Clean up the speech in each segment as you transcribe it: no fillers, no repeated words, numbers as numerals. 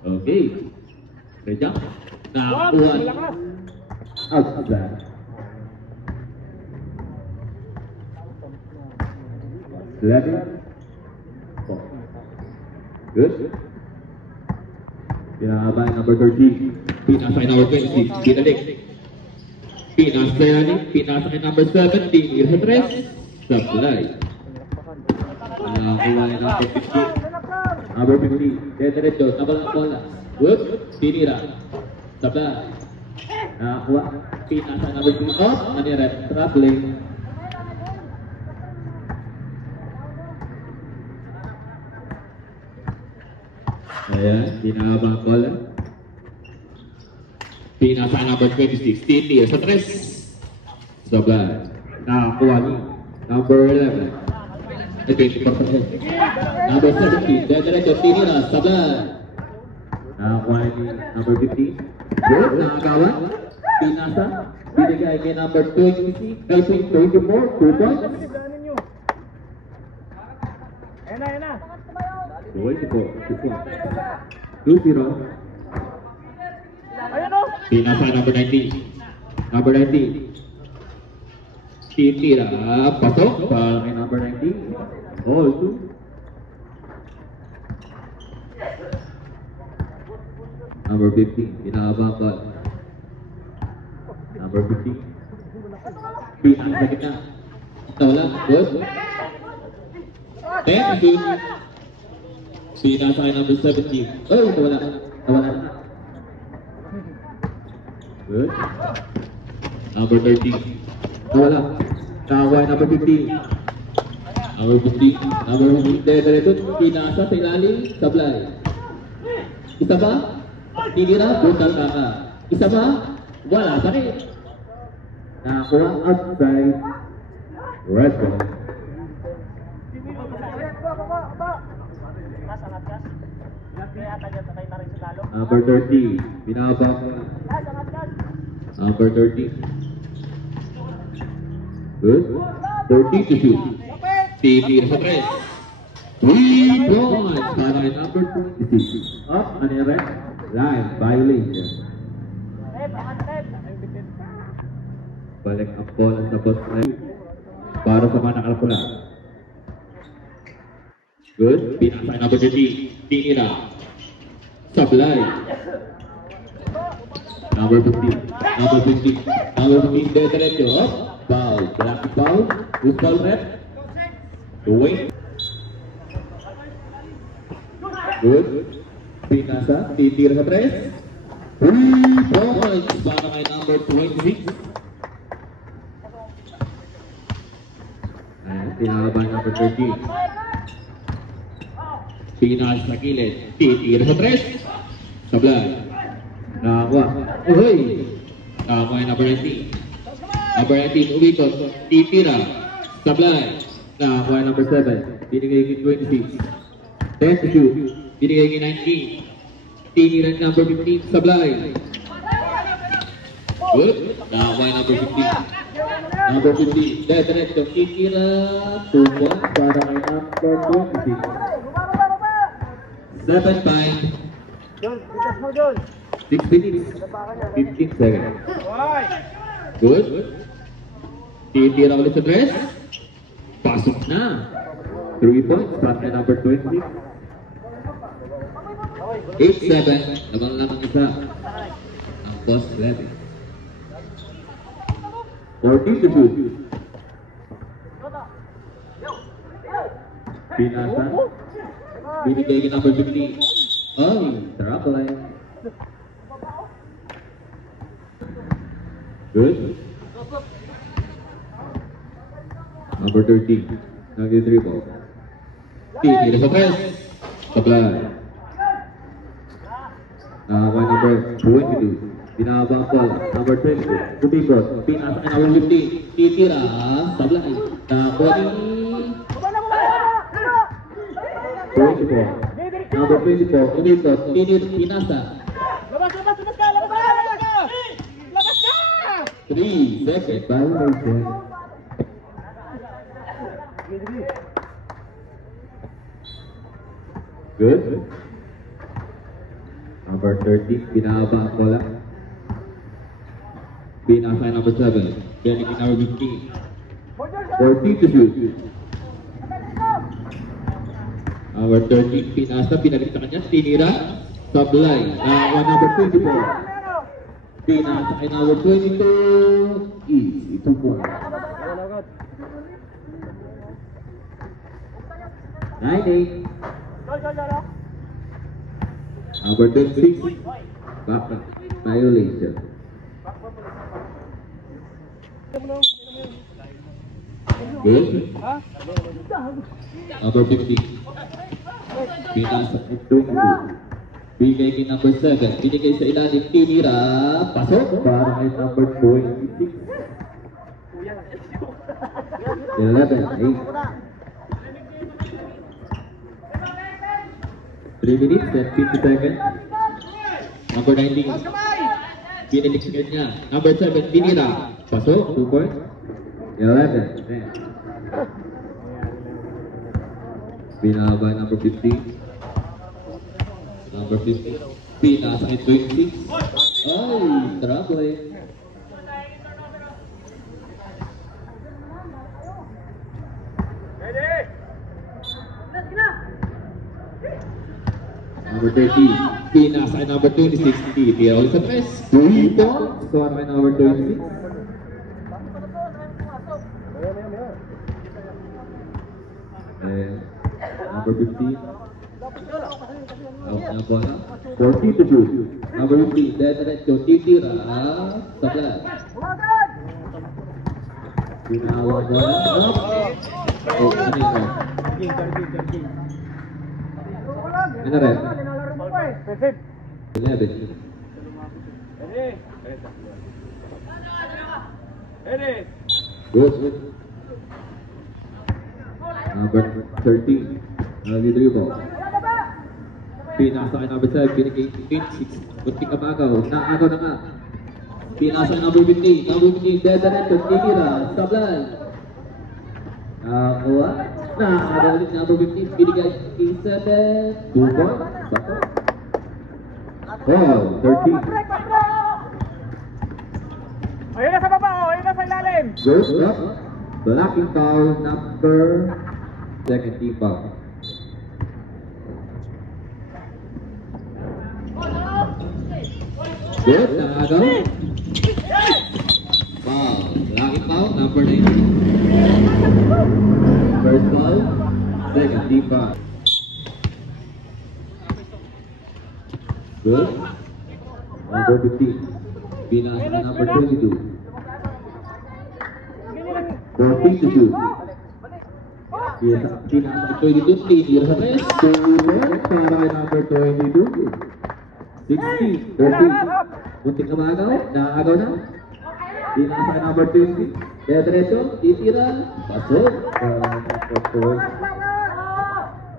Okay. Reject. Nakakuha. Outside. Left. Good. Pinabay number 13. Pinasa kay number 20. Pinalik. Pinasa yan. Pinasa kay number 17. Ilhatres. Supply. Nakakuha yung number 15. Number 15. Diretso. Nabalang bola. Good. Pinira. Supply. Nakakuha. Pinasa number 3. Oh, maniret. Traveling. Ayan, pinabang bola. Pinasa number 26. Titi sa 3. Sabay. Nakakuha ni number 11. 24%. Number 17. Diretso, Titi na. Sabay. Nakakuha ni number 15. Good, nakagawa. Pinasa. Binigay kay number 20. 24. 2 points. Ayan na. 2-0. Ayan o. Pinasa number 19. Number 19. Titira. Pasok. Para kay number 19. All 2. Number 15. Pinabakal. Number 15. Pinasa sa gitna. Tawala. Good. 10-2. Pinasa kay number 17. Oh, nawala. Nawala na. Good. Number 13. Nawala. Nakakuha number 15. Number 15. Number 15. Diretso. Pinasa sa ilalim. Sablay. Isa ba? Tinira. Bundal kaka. Isa ba? Wala. Sakit. Nakakuha outside. Red ball. Number 30. Binabak. Number 30. Good. 30 to shoot. Titi sa 3. 3 points para kay number 26. Up, manere. Line, violation. Balik ang bola sa boss para sa mga nakalapula. Good. Pinasa number 30. Tinira. Supply. Number 15. Number 15. Number 15. Diretso. Up. Foul. Black foul. Who's foul rep? Wait. Good. Pinasa. Titira sa 3. 3 points para kay number 26. Ayan. Pinalaban number 13. Pinas sa kilid. Titira sa 3. Sablay. Nakakuha. Uy! Nakakuha yung number 19. Number 19, umikot. Titira. Sablay. Nakakuha yung number 7. Binigay yung 26. 10 to shoot. Binigay yung 19. Titira yung number 15. Sablay. Good. Nakakuha yung number 15. Number 15. Diretso. Titira. 2 points para kay number 26. 7 times. 6 minutes. 15 seconds. Good. Titira ulit sa 3. Pasok na. 3 points para kay number 20. 8-7. Naman lang ang isa. Ang boss 11. 14 to shoot. Pinasa. Binigay kay number 15. Oh, sarap lang. Good. Number 13. Nag-dribble. Titira sa 3. Supply. Number 22. Binaba ang bola. Number 20. Kumikot. Pinasa kay number 15. Titira. Supply. Nakuha ni 24. Number 24. Kumikot. Pinasa. Labas ka! 3 seconds. Violation. Good. Number 30, binaba ang bola. Pinasa ay number 7. Benny number 15. 14 to shoot. Number 13, pinasa, pinalik sa kanya, tinira, sablay. Number 24. Pinasa ay number 22. Easy, 2 points. 9-8. Number 26. Back violation. Good. Number 15. Pinasa ito. Bigay kay number 7. Binigay sa ilalim. Tinira. Pasok. Para kay number 26. 11-8. 3 minutes and 50 seconds. Number 19. Pinilik sa kanya. Number 7. Tinira. Pasok. 2 points. 11-10. Binaba number 15. Number 15. Pinasa kay 26. Ay, trouble. Number 30. Pinasa kay number 26. Titira ulit sa press. 3 points. Score kay number 26. And number 15. Out na bola. 40 to 2. Number 15. Diretso. Titira. Sablay. Pinawa bola. Oh, ano yun? Ano rin? 11. Good. Number 13. Nagi dribble. Pinasa kay number 7. Binigay 26. Kunti kabagaw. Naagaw na nga. Pinasa kay number 15. Number 15. Diretso. Titira. Sablay. Nakakuha. Naagaw ulit number 15. Binigay 7. 2 points. Bato. Wow. 13. Ayun na sa baba, oh. Ayun na sa ilalim. Goes up. Blocking foul number second team foul. Good. Nakagaw. Foul. Blocking foul number 9. First foul. Second team foul. Good. Number 15. Binasa number 22. 14 to 2. Binasa 22. Tinira sa press. 2 points para kay number 22. 16. 13. Muntik na maagaw. Nakagaw na. Binasa kay number 20. Diretso. Titira. Pasok.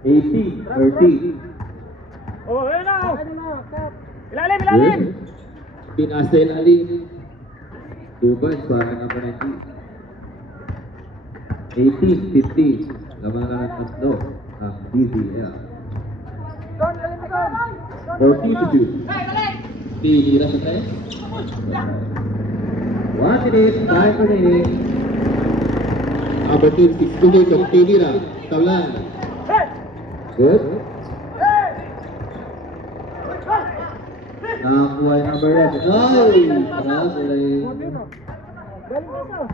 18. 13. Oh, ayun na. Ilalim, ilalim. Pinasa ilalim. 2 points para number 19. 18, 15. Labanan ng tatlo. Ang DZL. 14 to 2. Tinira sa 10. 1 minute, 5 minutes. Number 26, tuloy ka. Tinira. Tablan. Good. Nakakuha yung number 11. Ay! Trouble.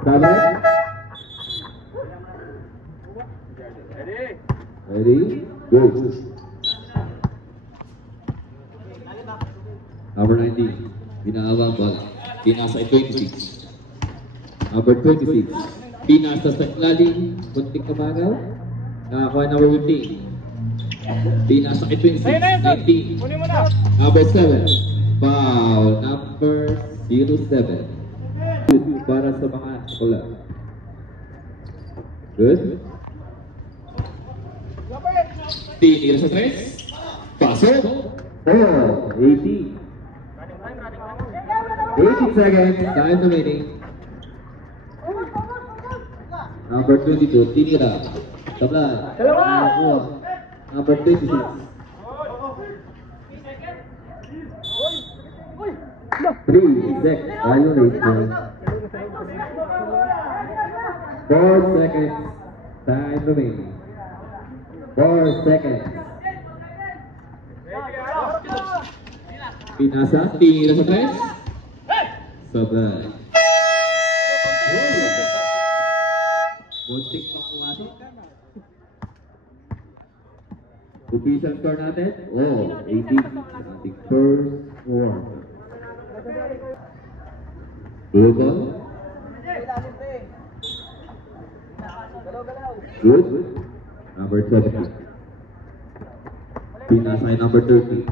Sabay? Ready? Go! Number 19. Binaawa ang ball. Pinasa ay 26. Number 26. Pinasa sa ilalim. Kunting kabagaw. Nakakuha number 15. Pinasa ay 26. Ayun na yun, Todd. 19. Kunin mo na. Number 7. Foul. Number 07. Good para sa mga pula. Good. Tinira sa 3. Pasok. 4. 80. 80 seconds. Time remaining. Number 22. Tinira. Sablay. Dalawa. Nakakuha. Number 26. Three sec violation. 4 seconds. Time remaining. 4 seconds. Pinasa, tira sa tres. Sablay. Muntik pang pumasok. Upisan score natin. Oh, 18. Ating first score. Blue ball. Good. Number 20. Pinasa ay number 30.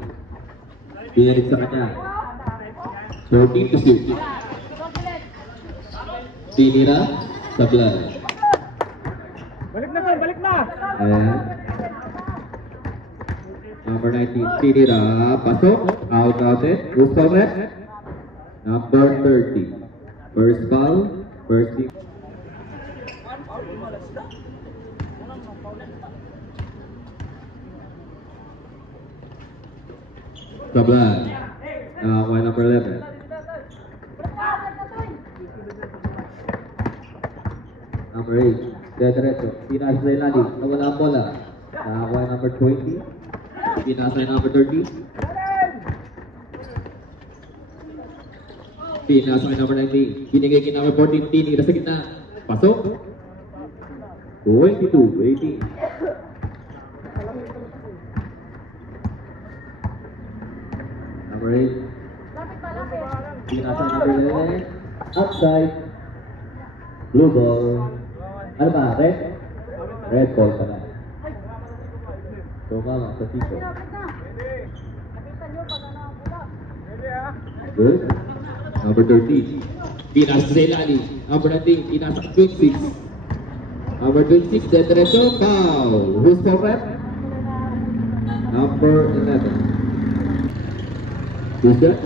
Pinarik sa kanya. 14 to 6. Tinira. Sablay. Balik na sir, balik na. And number 19, tinira, pasok, out it, who's correct? Number 30, first foul, first team. Sablay, number 11. Number 8. Diretso, pinasa sa ilalim, nawala ang bola. Nakakuha number 20. Pinasa number 30. Pinasa number 19. Binigay kay number 14. Tinira sa gitna. Pasok. 22, 18. Number 8. Pinasa number 11. Outside. Blue ball. Ano ba? Red? Red ball ka na. Tumama sa tipo. Good. Number 13. Pinasa sa ilalim. Number 19. Pinasa 26. Number 26. Diretso. Foul. Who's for rep? Number 11. Who's that?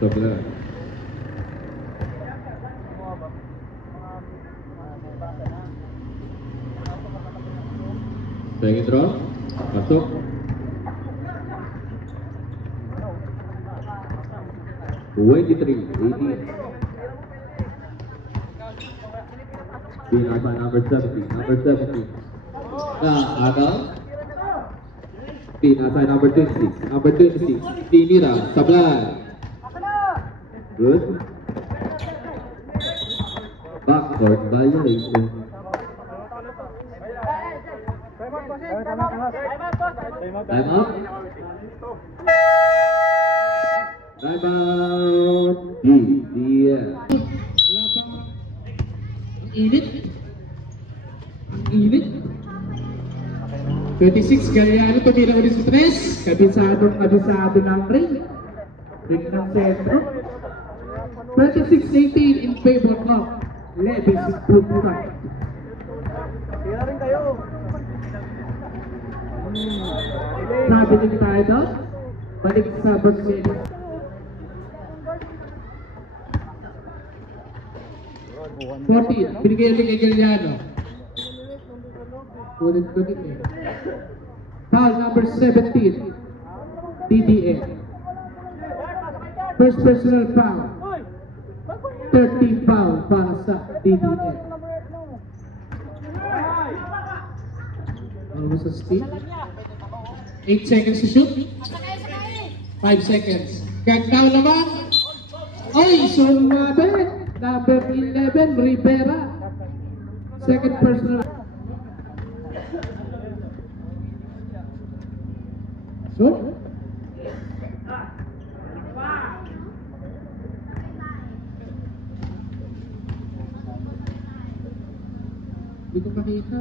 Sablay. Second draw, masuk. Twenty-three, 18. Pinasa number 70, number 70. Agak. Pinasa number 26, number 26. Tinira, Sablay. Good. Backcourt violation. Time out. Time out. DDS. Ang init. Ang init. 26, Galiano tumira ulit sa 3. Kabisado ng ring. Ring ng sentro. 26-18 in favor of Levis Football. Tira rin kayo. Sabi din tayo doon. Balik sa Berkeley. 14, binigay ulit kay Galiano. Ulit eh. Foul number 17, DDA. First personal foul. 30 foul para sa DDA. Almost a steal. 8 seconds to shoot. 5 seconds. Countdown naman. Oy, sumabi. Number 11, Rivera. Second personal. Shoot. Hindi ko makita.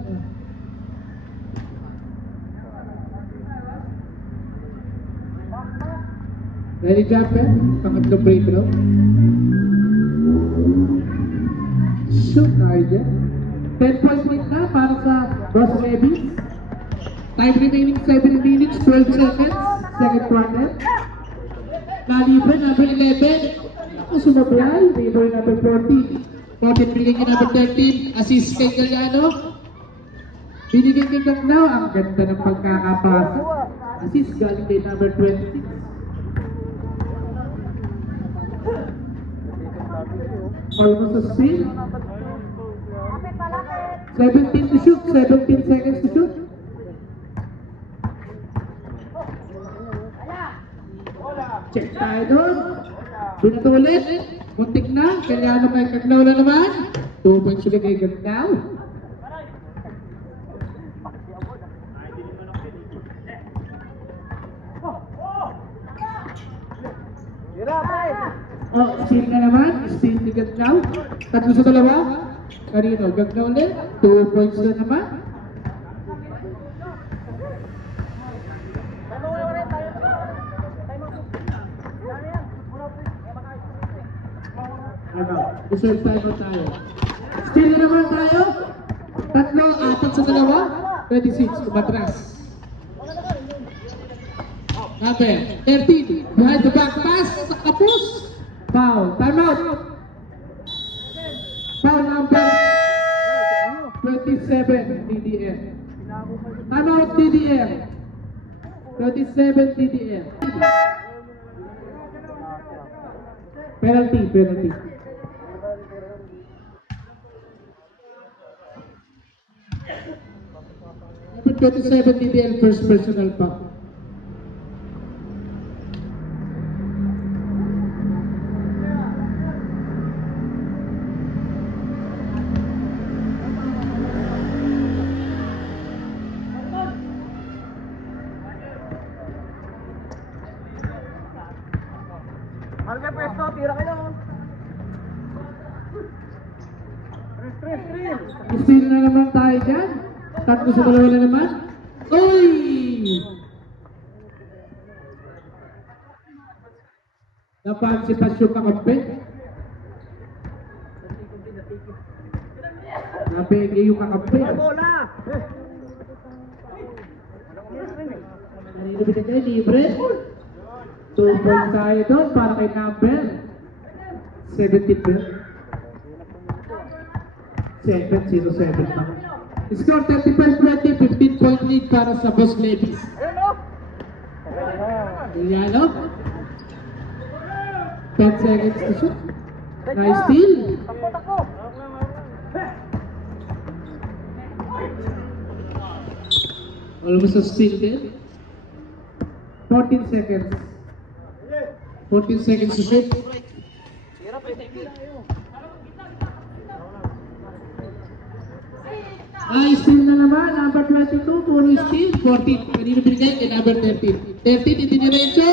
Ready, Jumper? Pangatlong free throw. Shoot tayo dyan. 10 points lead na para sa Ross Levis. Time remaining 7 minutes, 12 seconds. Second quarter. Nalibre, number 11. Ako sumablay. Libre number 14. 14 binigay kay number 13. Assist kay Galliano. Binigay kay Gagnaw. Ang ganda ng pagkakapasa. Assist galing kay number 26. Almost a steal. 17 to shoot. 17 seconds to shoot. Check tayo doon. Binato ulit. Muntik na. Galliano kay Gagnaw na naman. 2 points ulit kay Gagnaw. Oh, steal na naman. Steal ni Gagnaw. 3 sa 2. Kanino? Gagnaw ulit. 2 points na naman. Ano? Reserve time mo tayo. Steal na naman tayo. 3, 4 sa 2. 26. Umatras. Number 13. Behind the back pass. Sa kapus. Foul. Time out. Foul number 27. DDM. Time out DDM. 27 DDM. Penalty. Number 27 DDL first personal foul. Marga pwesto, tira kayo. Steal na naman tayo dyan. 3 sa 2 na naman. Uy! Napansipas yung kakampi. Napegi yung kakampi. Bola! Kanino binigay? Libre. 2 points tayo doon para kay number 72. 7-0-7 pa. Score 35-20, 15-point lead para sa Boss Levis. Galliano. 10 seconds to shoot. Nice steal. Takbo! Almost a steal din. 14 seconds. 14 seconds to shoot. Ay, steal na naman. Number 22, puro steal. 14. Kanino binigay? Kay number 13. 13, itinirenso.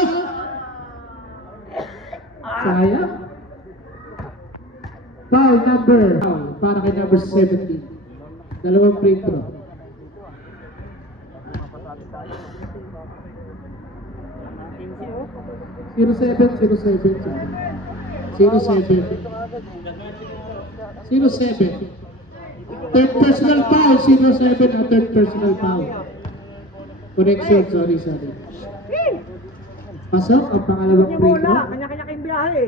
Sayang. Foul number. Foul para kay number 17. Dalawang free throw. Zero seven. Third personal foul, 07 at third personal foul. Correction, sorry. Pasok ang pangalawang Yung free bola, throw. kanya-kanya kayong biyahe.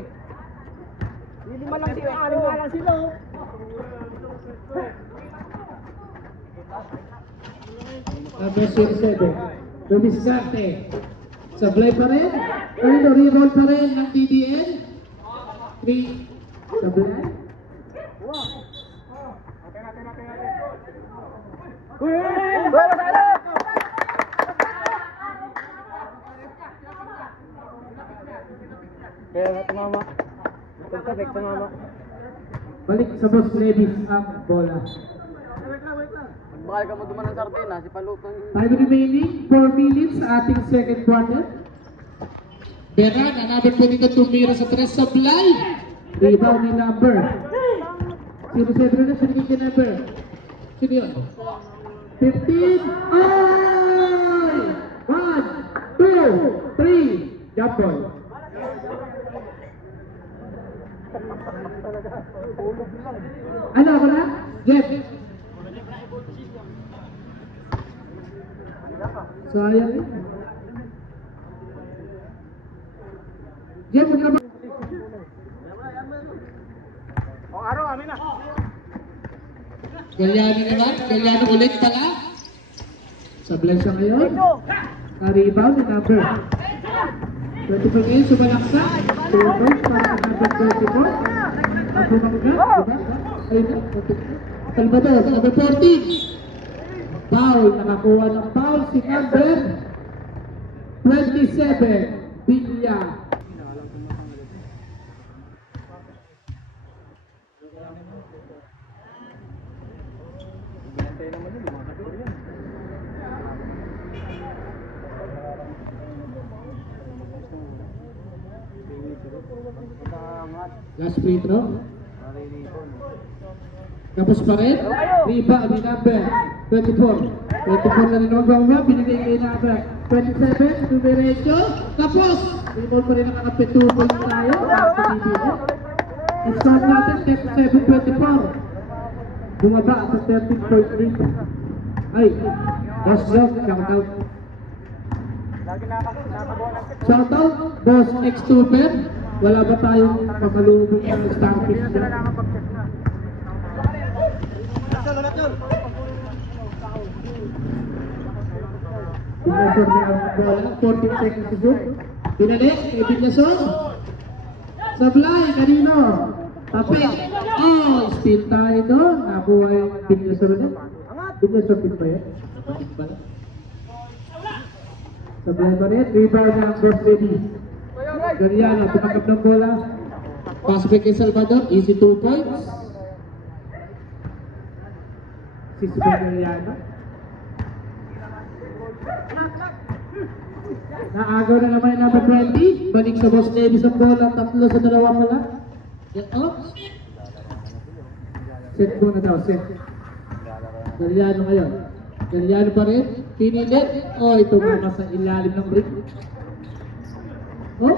Lima lang sila. Number 07, Lumiscarte. Sablay pa rin. Kanino, rebound pa rin ng TDN. 3. Sablay. Kaya tumama. Tumama. Balik sa Boss Levis ang bola. Bakal ka mo duman ng sartin ha, si Palutong. Time remaining, 4 minutes sa ating second quarter. Beran, another 22 tumira sa 3 Sablay. Rebound ni number. 07 na, sinigit ni number. Sino yun? 15. Ay! 1, 2, 3. Jump ball. Ano ako na? Jeff. Sayang eh. Jeff, magkaba. Galyano naman. Galyano ulit pala. Sablay siya ngayon. Na-rebound ni number 24 ngayon, sumalaksa. 2 points para sa number 24. Ang bumangga, diba? Ayun na. Salvador, number 14. Foul, nakakuha ng foul si number 27, Villa. Last free throw. Tapos pa rin, rebound ni number 24. 24 na rin naman bawang binigay kay number 27, Dumerecho. Tapos, rebound pa rin ang 2 points tayo. Score natin, 37-24. Bumaba sa 13.3. Ay, Boss Jock, shoutout. Shoutout, Boss X-Tuber. Wala ba tayong pasalubong ng starfish dyan? Pinasor niya ang bola, 14 seconds to shoot. Pinalik, kay Villasol. Sablay, kanino? Tapik. Oh, speed tayo doon. Nakuha yung Villasol na. Villasol din ba yan? Sablay pa rin, rebound ng Boss Lady. Gariana, tumakap ng bola. Pasok kay Salvador, easy 2 points. Sisibay Gariana. Naagaw na naman yung number 20. Balik sa Boss Davis ang bola. 3 sa 2 pala. Get out. Set muna daw, set. Gariano ngayon. Gariano pa rin. Pinilit. Oh, ito muna sa ilalim ng brick. Oh.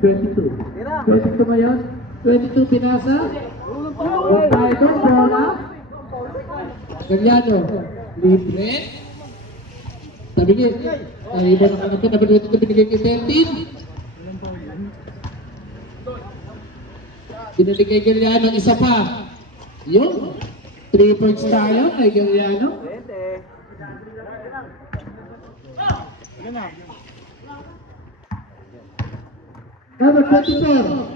22. 22 ngayon. 22 pinasa. Huwag tayo ito, bola. Gariano. Libre. Tabigin. Iba na kanapin. Number 22 binigay kay 13. Binigay kay Galiano. Isa pa. Yun. 3 points tayo kay Galiano. Number 24.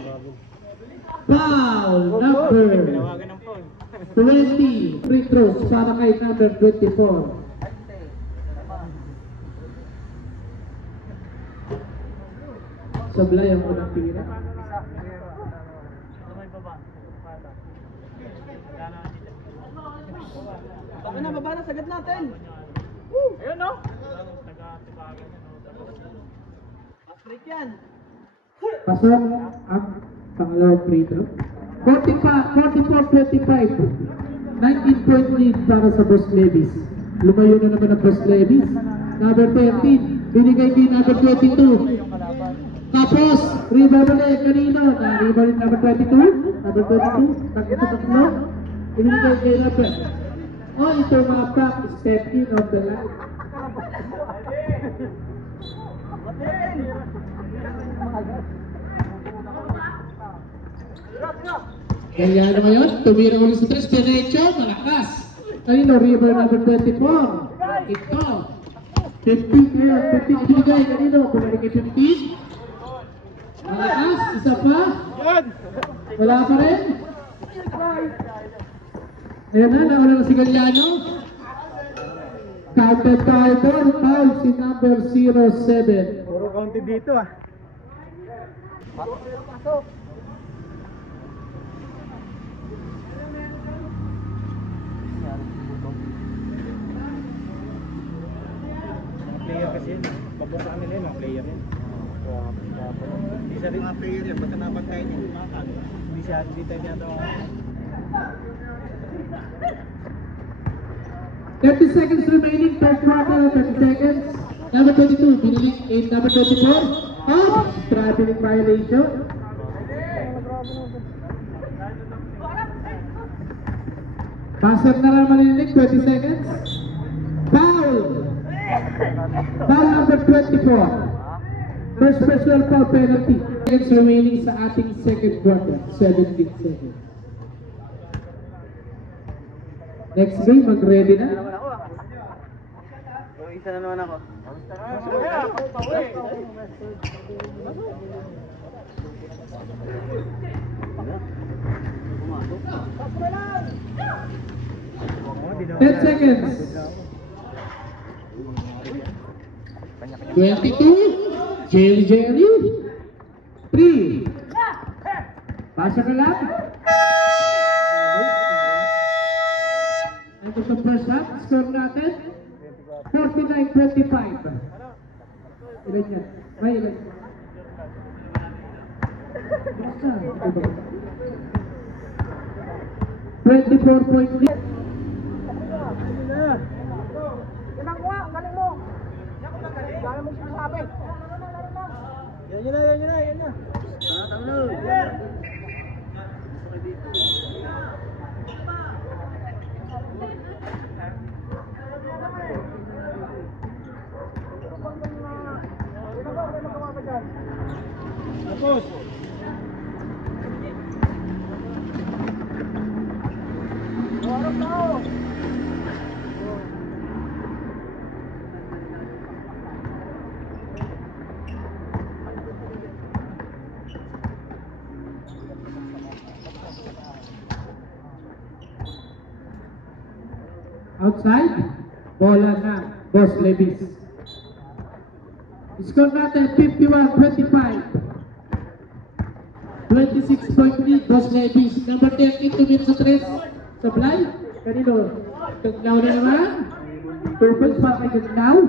Foul. Number 20. Free throws para kay number 24. Sablay ang unang tira. Baka na, baba na, sagad natin. Ayun, no? Pass-break yan. Pasok ang pangalawang free throw. 44-25. 19-point lead para sa Boss Levis. Lumayo na naman ang Boss Levis. Number 13. Binigay kay number 22. Tapos, rebound ulit kanino? Na-rebound ulit number 22. Number 22. Takbo. Binigay kay number. Oh, ito mga pack. Step in of the line. Kaya ano ngayon? Tumira ulit sa 3. Diretso. Malakas. Kanino? Rebound number 24. Ito. 15 ngayon. 15 binigay. Kanino? Bumalik kay 15. Malakas. Isa pa. Wala pa rin. Ayan na. Nauna na si Galiano. Counted tayo doon. Foul si number 07. Puro counted dito, ah. Pasok. Player kasi yun. Pabong kami na yun, mga player yun. Hindi siya rin mga player yun. Basta napagkain yun yung mga kan. Hindi tayo niya ito. 30 seconds remaining, third quarter, 30 seconds. Number 22, binalik 8, number 24. Oh, traveling violation. Passer na lang malinig, 20 seconds. Foul! Foul number 24. First personal foul penalty. seconds remaining sa ating second quarter. 17 seconds. Next game, mag-ready na. Isa na naman ako. Ten seconds. 22. Jelly. 3. Pasa ka lang. Ito sa first half. Score natin. 49-25. Ilan yan? May ilan? Basta. 24 points. Yan na. Tapos. Outside, bola na, Boss Levis. Score natin, 51-25. 26 point lead, Boss Levis. Number 13, 2 minutes sa 3. Supply, kanino? Taglaw na naman. Purpose pa kay Taglaw.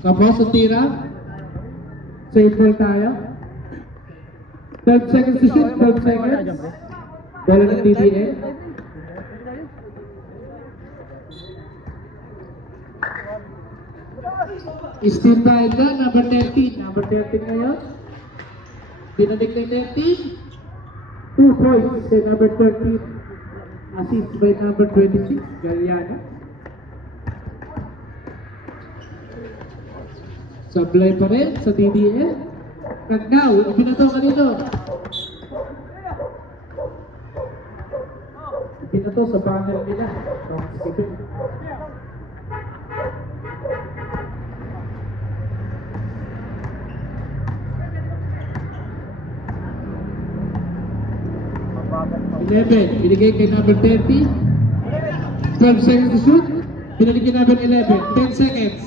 Tapos, sa tira. Save ball tayo. 12 seconds to shoot, 12 seconds. Bola ng DBA. Steal tayo dyan, number 13. Number 13 ngayon. Binalik na 13. 2 points kay number 13. Assist by number 26, Galiano. Sablay pa rin sa DDL. Kagnaw, ibinato kanino. Ibinato sa banner nila. Binigay kay number 30. 12 seconds to shoot. Binalik kay number 11. 10 seconds.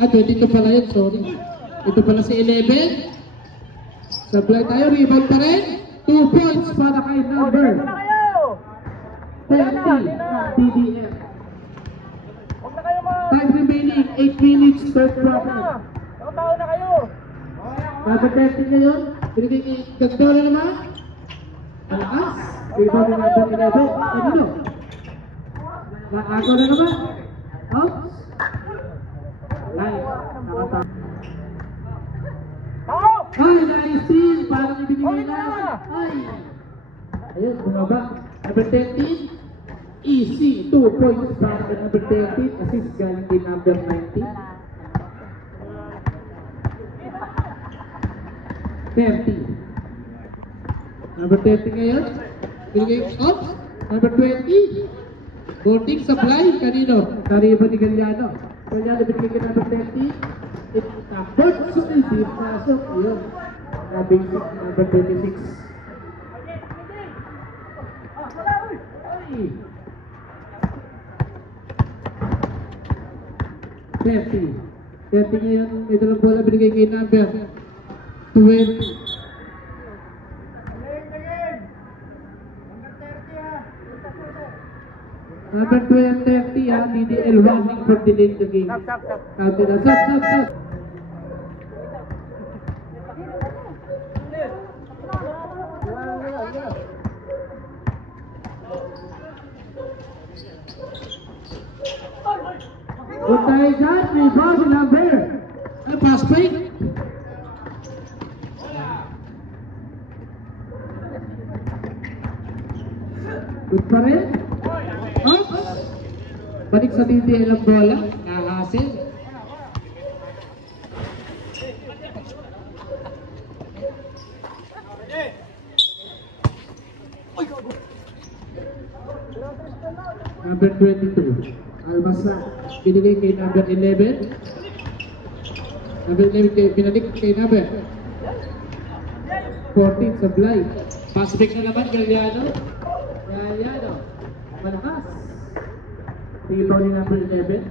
22 pala yun, sorry. Ito pala si 11. Supply tayo, rebound pa rin. 2 points para kay number 30 TDF. Time remaining, 8 minutes, third quarter. Nakatawa na kayo. Number 30 ngayon, binigay kay Gagdaw na naman. Malakas. Rebound na number 11. Kanino? Nakagaw na naman. Oops. Ay, nice steal! Parang ibinigay na. Ay! Ayun, bumaba. Number 13. Easy. 2 points para kay number 13. Assist galing kay number 19. 30. Number 30 ngayon. Binigay. Oops! Number 20. Boarding supply. Kanino? Kariba ni Galiano. Galiano binigay kay number 30. Unfortunately, pasok yun. Basic number 26. Ay! 30. 30 ngayon, may dalang bola binigay kay number 20. Number 30 ha, DDL warning for delaying the game. Counted na, stop. Good tayo dyan, may ball number. Ano, pass fake? pa rin. Oops! Balik sa DDL ang bola. Nahasil. Number 22. Almasa. Binigay kay number 11. Number 11 pinalik kay number 14 sa Bly. Pass back na naman, Galliano. Galliano. Malakas. Rebound ni number 11.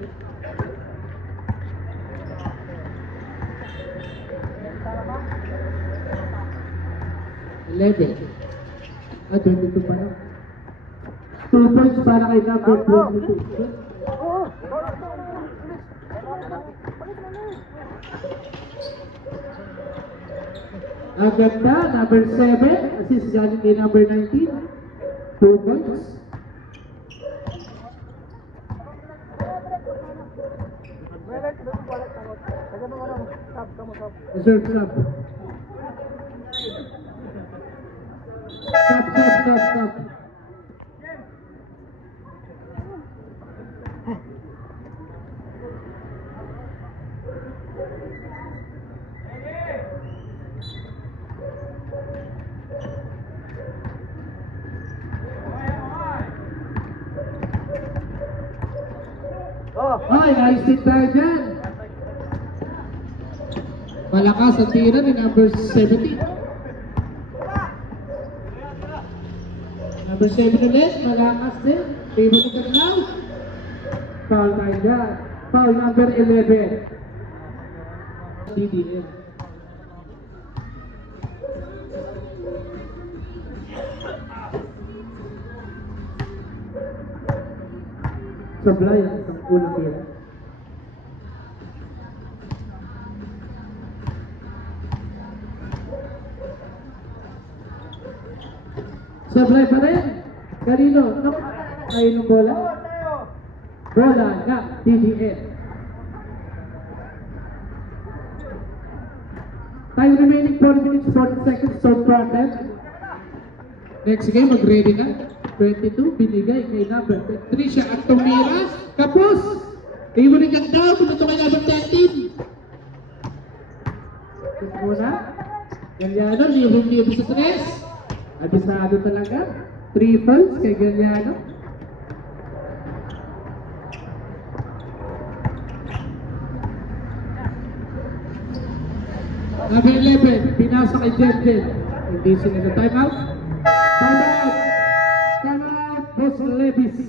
Ah, 22 pa lang. 2 points para kay number 22. Ang ganda, number 7. Assist galing kay number 19. 2 points. Reserve stop. Stop. Ay, nice hit tayo dyan. Malakas ang tira ni number 17. Number 7 ulit, malakas din. Table ni Carnal. Foul tayo dyan. Foul number 11. DDL. Sablay ang isang unang tira. Sablay pa rin. Kanino? Ayun ang bola. Bola na DDL. Time remaining 4 minutes 40 seconds. Third quarter. Next game, mag-ready na. 22, binigay kay number 3 at tumira. Kapos! Table ni Ganda, pumunto kay number 13. Ito muna. Galliano, libre sa 3. Abisado talaga. 3 fouls kay Galliano. Number 11, pinasa kay Jen. Hindi sila na timeout. Timeout! Boss Levis.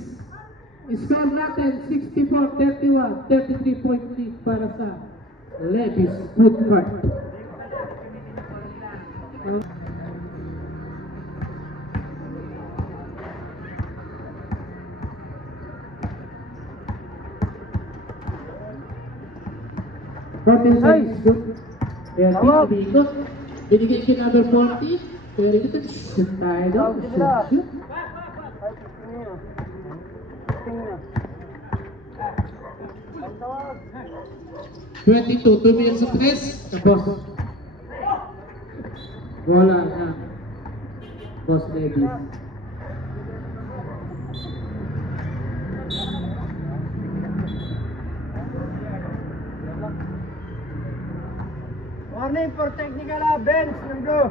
Score natin 64-31, 33-point lead para sa Levis Food Court. Binigay kay number 40. Pero ito, shoot tayo daw. Shoot. 22, tumingin sa 3. Tapos bola na Boss Levis. Warning for technical bench. Here we go.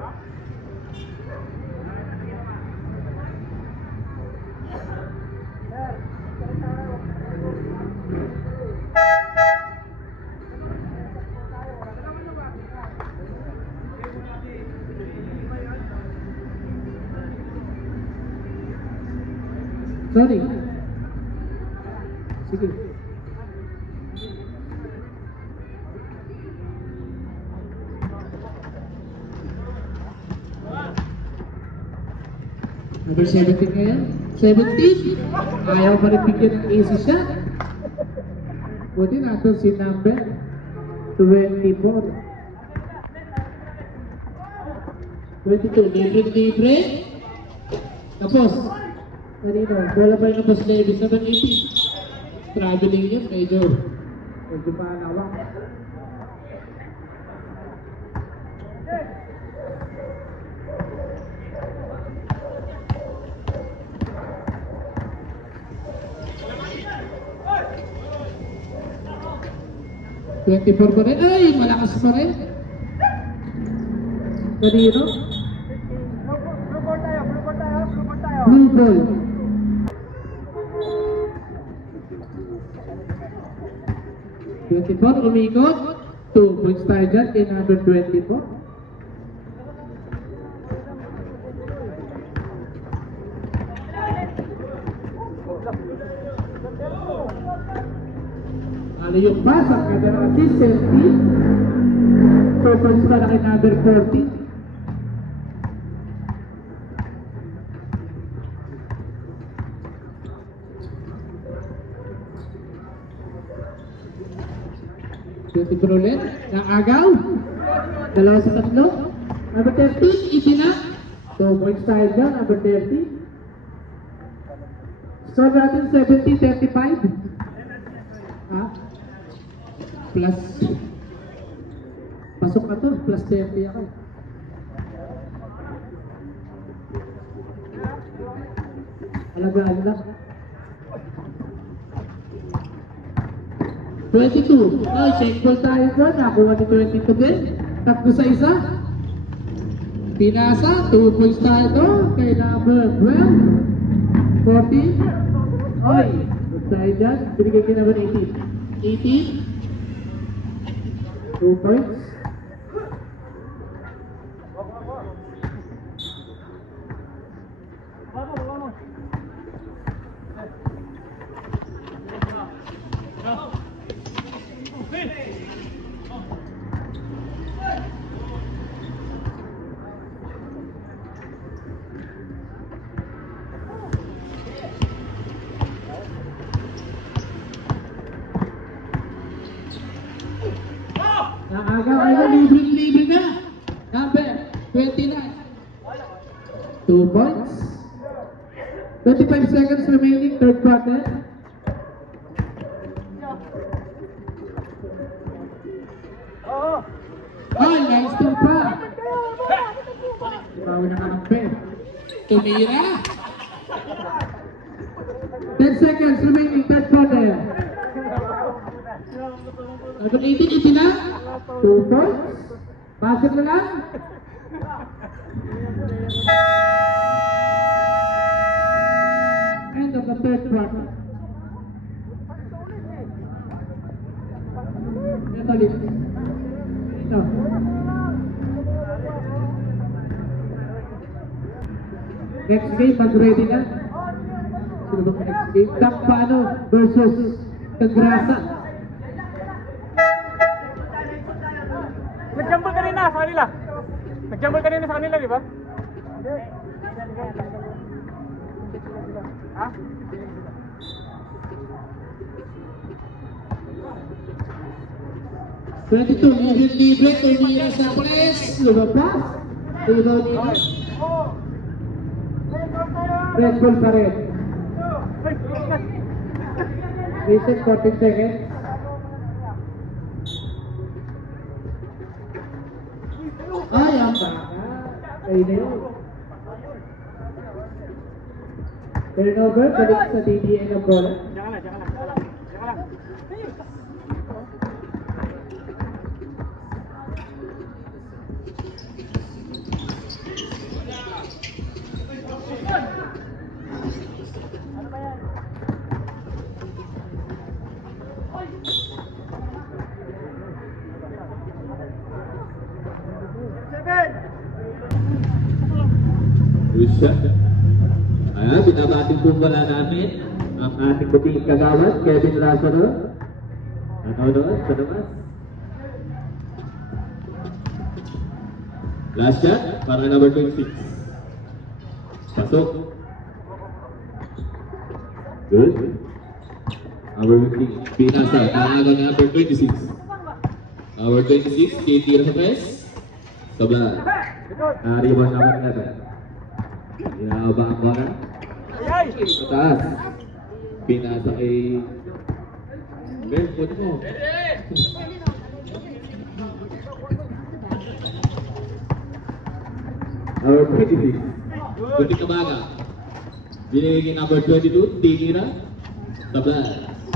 Sorry. Sige. Number 17 ngayon. 17. Ayaw pa rin bigyan ng easy shot. Buti natin si number 24. 22. Libre. Tapos. Narino, bola pa rin ng Boss Levis. Number 18. Traveling yun, medyo palawak. 24 pa rin. Ay, malakas pa rin. Kanino? Blue ball. Umikot. 2 points tayo dyan kay number 24. Ano yung pass? Ang ganda ng assist, Selfie. 2 points para kay number 40. Ulit, naagaw. 2 sa 3. Number 30, itina. 2 points tayo dyan, number 30. Score natin 70-35. Ha? Plus. Pasok na to, plus 30 ako. Alagaan lang. 22. Ay, check ball tayo doon. Nakuha ni 22 din. 3 sa 1. Pinasa. 2 points tayo doon. Kay number 12. 14. Oy. Huwag tayo dyan. Binigay kay number 18. 18. 2 points. Nakagaw kayo, libre na. Number 29. 2 points. 25 seconds remaining, third quarter. Oh, nice two pa. Bawi na kampe. Tumira. 10 seconds remaining, third quarter. Number 18, itina. 2 points. Pasok na lang. End of the third quarter. Ito ulit. Ito. Next game, mag-ready na. Sino ba next game? Dakpano versus Kagrasa. Nag-jumble kanina sa kanila. Nag-jumble kanina sa kanila, di ba? Ha? Libre, tumira sa press. Lumabas. Tiro dito. Press ball pa rin. Reset 14 seconds. Ay, ang baka. Kayo na yun. Turnover, balik sa DBA ng bola. Diyan ka lang. Good shot. Ayan, binabating po pala namin ang ating puting kagawad, Kevin Lazaro. Nanonood sa labas. Last shot, para number 26. Pasok. Good. Number 15, pinasa. Nanagal na number 26. Number 26, Katie Ramirez. Sabla. Nariwan naman natin. Inahaba ang bola. Pataas. Pinasa kay Belfort mo. Number 26. Kunti kabaga. Binigay kay number 22, Tinira. Sabla.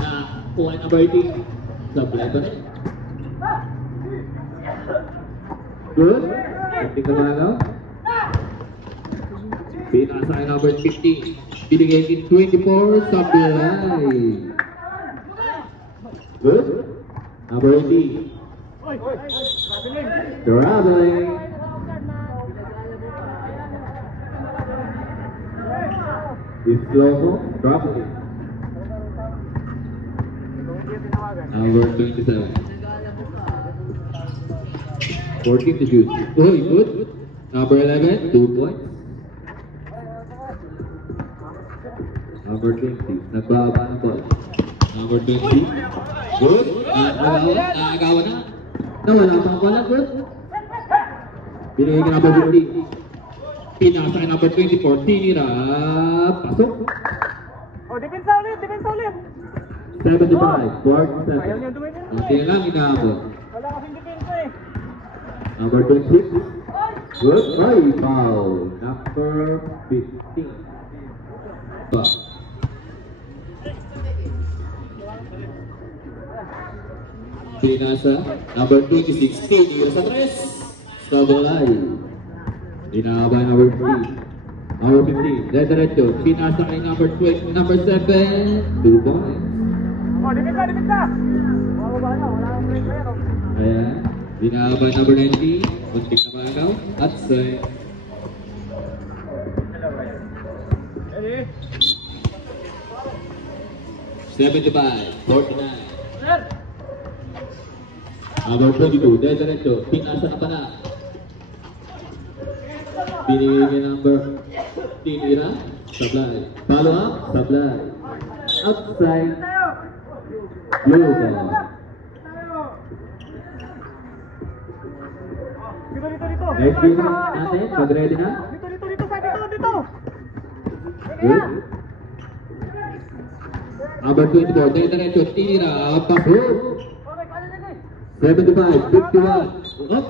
Na kuha number 18. Sabla ito rin. Good. Ating kamalaw. Pinasa ay number 15. Binigay in 24 sa Belay. Good. Number 18. Traveling. Islomo. Traveling. Number 27. 14 to shoot. Oh, good. Number 11, 2 points. Number 20, nagbaba ng ball. Number 20, good. Nakagawa na. Nawala pang bola, good. Binigay ka number 20. Pinasa ka number 24, tinira. Pasok. Oh, depensa ulit, depensa ulit. 75, 47. Ayaw niya dumin yun. Kunti na lang inaabot. Wala kasing depensa eh. Number 26, good. Ay, foul. Number 15. Foul. Pinasa, number 26, tinira sa tres. Sa Belay. Dinaba number 3. Number 15, diretso. Pinasa kay number 20, number 7, 2 points. Oh, depensa, depensa. Wala ba na? Wala akong break pero. Ayan. Dinaba number 90, muntik na bagaw. At say. Ready? 75, 49. Number 22, diretso. Pinasa na pala. Binigay niya number tinira, Sablay. Follow up, Sablay. Outside. Blue ball. Dito. Next game natin, pag-ready na. Dito, sa dito. Good. Number 24, diretso, tinira, pasok. 75, 51. Up.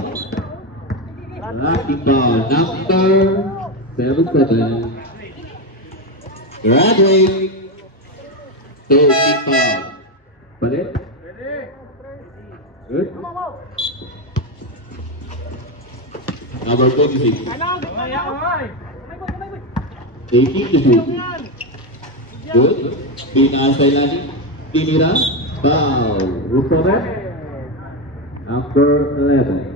Lucky ball, number 77. Graduate. Taking ball. Balik. Good. Number 26. 18 to shoot. Good. Pinasay lagi. Tinira. Foul. Who's for that? Number 11.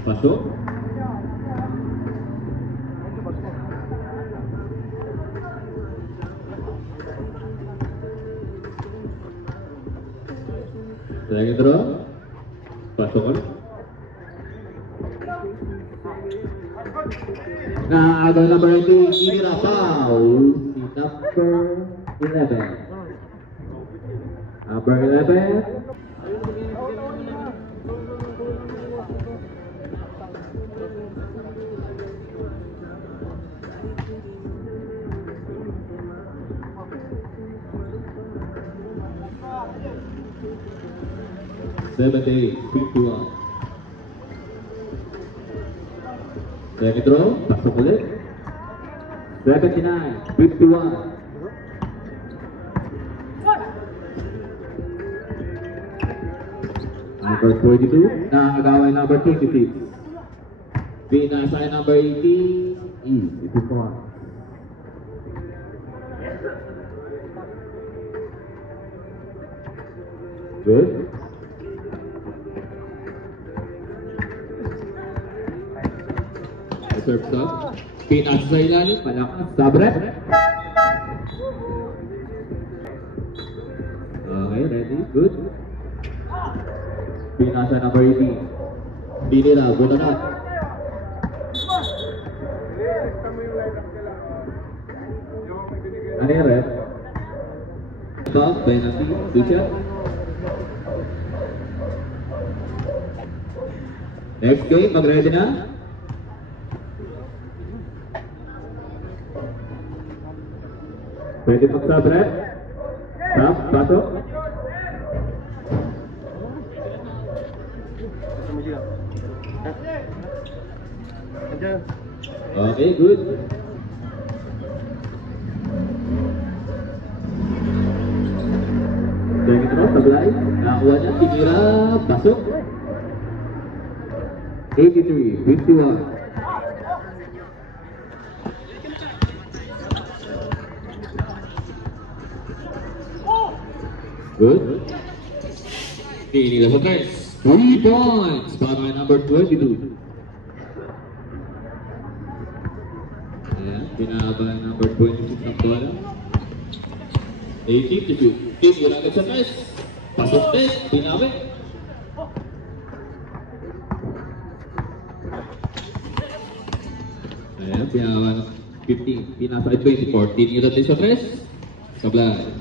Pasok. Second throw. Pasok ulit. Agaw number 18, tinira, foul. Si number 11. Number 11. Seventy, 51. Second throw, pasok ulit. 79, 51. Number 42, nakagaway number 26. Pinasay number 18, easy to point. Good. Serve stop. Pinasa sa ilalim, palakas. Sabret. Okay, ready, good. Pinasa number 18. Binira, buta na. Ano yung ref? Stop, penalty, good shot. Next game, mag-ready na? Pwede mag-sub-ref? Stop, pasok. Okay, good. sablay. Nakakuha niya, tinira, pasok. 83-51. Good. Tinira sa tres. 3 points para may number 22. Ayan, pinaba number 26 ang bola. 18-2. Tinira agad sa tres. Pasok din, pinabi. Ayan, pinaba ng 15. Pinasa ay 24. Tinira din sa tres. Sablay.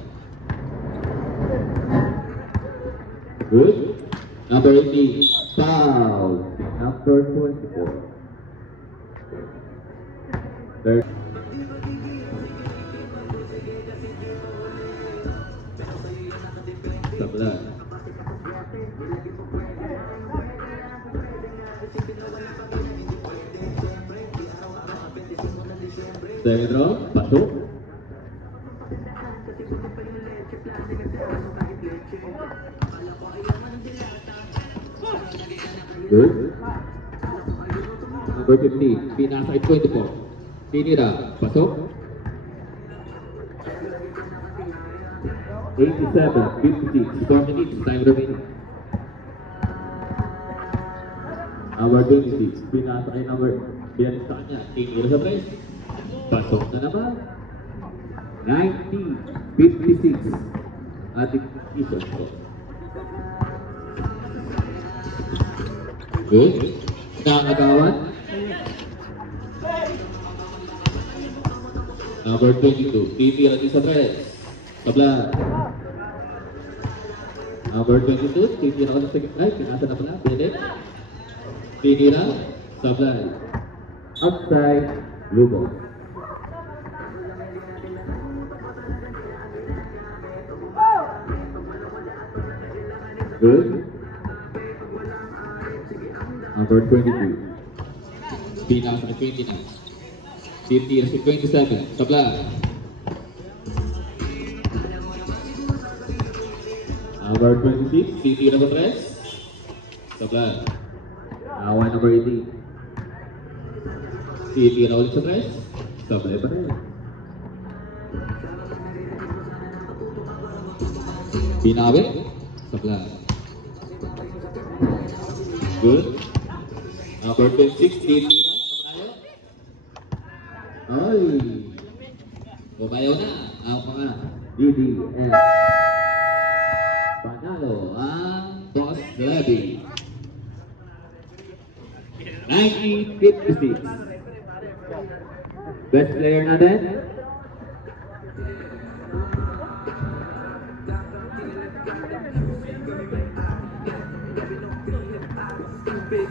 Good. Number 18. Foul. Number 24. Third. Sablay. Second round, pasok. Good. Number 15, pinasa ay 24. Tinira, pasok. 87-56, 4 minutes, time remaining. Number 26, pinasa ay number, pinasa niya, tinira sa press. Pasok na naman. 90-56. Ating isang po. Good. Nakagawan. Number 22. Titira din sa press. Sabla. Number 22. Titira ka sa second line. Pinasa na pala. Pilit. Tinira. Sabla. Outside. Lubo. Good. Number 22. Pinasa sa 29. Titira si 27. Sabla. Number 26. Titira sa press. Sabla. Awa number 18. Titira ulit sa press. Sabla pa rin. Pinabi. Sabla. Good. Number 26, titira. Pamayo. Ay. Pumayaw na ang mga DDS. Panalo ang Boss Levy. 1956. Best player natin. Big